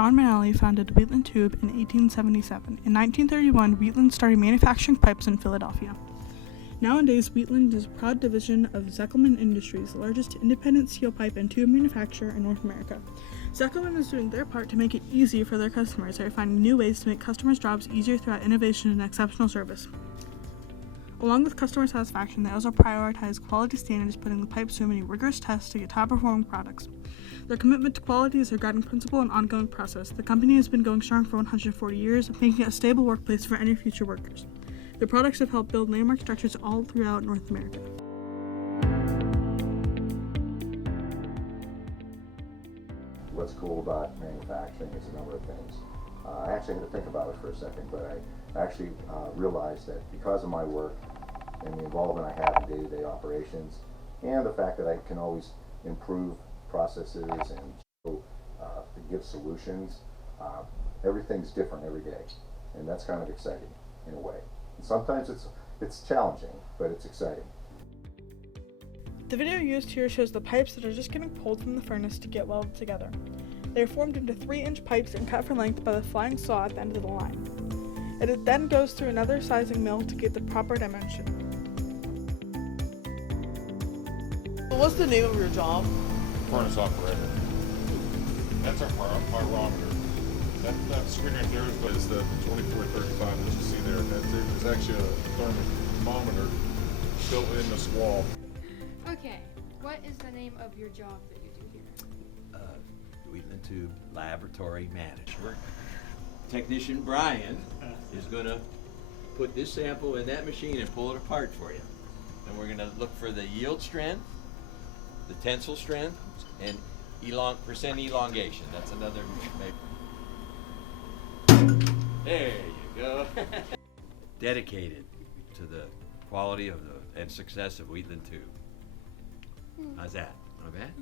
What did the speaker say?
John Manelli founded Wheatland Tube in 1877. In 1931, Wheatland started manufacturing pipes in Philadelphia. Nowadays, Wheatland is a proud division of Zeckelman Industries, the largest independent steel pipe and tube manufacturer in North America. Zeckelman is doing their part to make it easy for their customers. They are finding new ways to make customers' jobs easier throughout innovation and exceptional service. Along with customer satisfaction, they also prioritize quality standards, putting the pipes through many rigorous tests to get top-performing products. Their commitment to quality is their guiding principle and ongoing process. The company has been going strong for 140 years, making it a stable workplace for any future workers. Their products have helped build landmark structures all throughout North America. What's cool about manufacturing is a number of things. I actually had to think about it for a second, but I actually realized that because of my work and the involvement I have in day-to-day operations, and the fact that I can always improve processes and give solutions, everything's different every day, and that's kind of exciting in a way. And sometimes it's challenging, but it's exciting. The video used here shows the pipes that are just getting pulled from the furnace to get welded together. They are formed into 3-inch pipes and cut for length by the flying saw at the end of the line. It then goes through another sizing mill to get the proper dimension. What's the name of your job? Furnace operator. That's our pyrometer. That screen right there is the 2435 that you see there. There's actually a thermometer built in this wall. Okay, what is the name of your job that you do here? Wheatland Tube Laboratory Manager. Technician Brian is going to put this sample in that machine and pull it apart for you. And we're going to look for the yield strength, the tensile strength, and percent elongation. That's another measure. There you go. Dedicated to the quality of and success of Wheatland Tube. How's that? Not bad?